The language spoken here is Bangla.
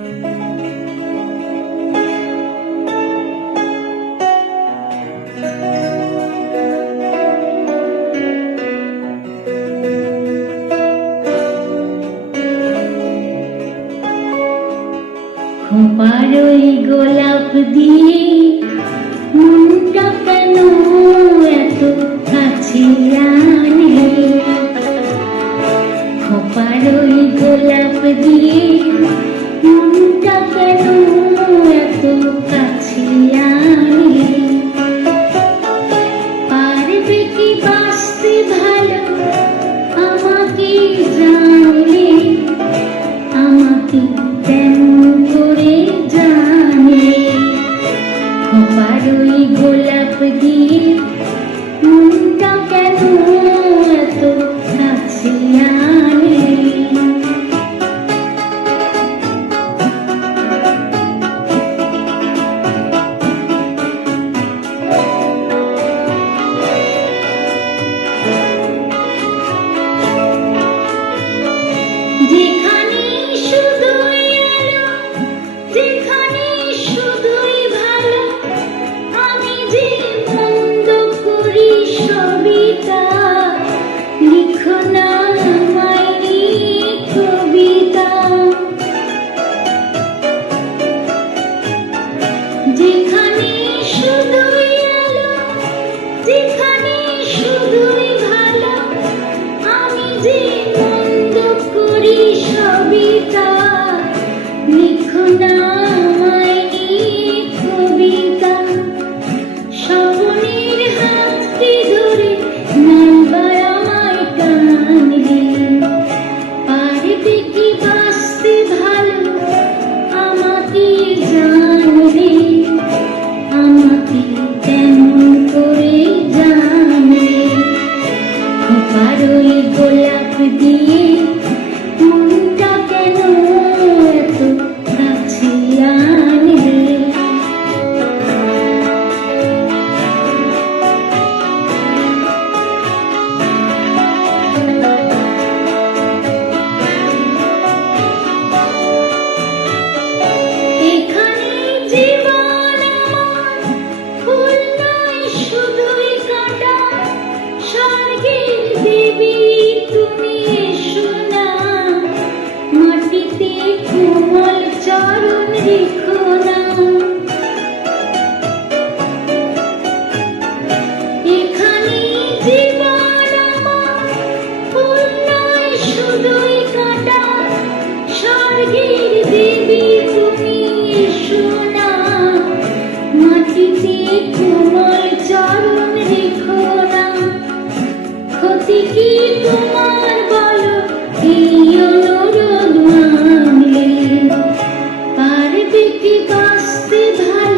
খোপার ওই গোলাপ দিয়ে মনটা কেন এত কাছে আনলে? খোপার ওই গোলাপ দিয়ে মনটা কেন এত কাছে আনলে? পারবে কি বাঁচতে ভালো আমাকে জানলে? আমাকে তেমন করে জানলে? খোপার ওই গোলাপ দিয়ে মনটা কেন এত কাছে আনলে? যেখানে শুধুই আলো, যেখানে শুধুই ভালো, আমি যে মন্দ করি সবই তা। লিখো না আমায় নিয়ে কবিতা। যেখানে শুধুই আলো, যেখানে শুধুই ভালো, আমি যে মন্দ করি সবই তা। লিখো না আমায় নিয়ে কবিতা। শ্রাবণের হাতটি ধরে নাইবার আমায় টানলে। পারবে কি বাঁচতে ভালো আমাকে জানলে? আমাকে তেমন করে জানলে? খোপার ওই গোলাপ দিয়ে মনটা কেন এত কাছে আনলে? এখানে জীবন আমার ফুল নয় শুধুই কাঁটা। স্বর্গের দেবী তুমি এসো না, মাটিতে কোমল চরণ রেখো না। এখানে জীবন আমার ফুল নয় শুধুই কাঁটা। স্বর্গের দেবী তুমি এসো না, মাটিতে কোমল চরণ রেখো না। ক্ষতি কি তোমার বলো এই অনুরোধ মানলে? পারবে কি বাঁচতে ভালো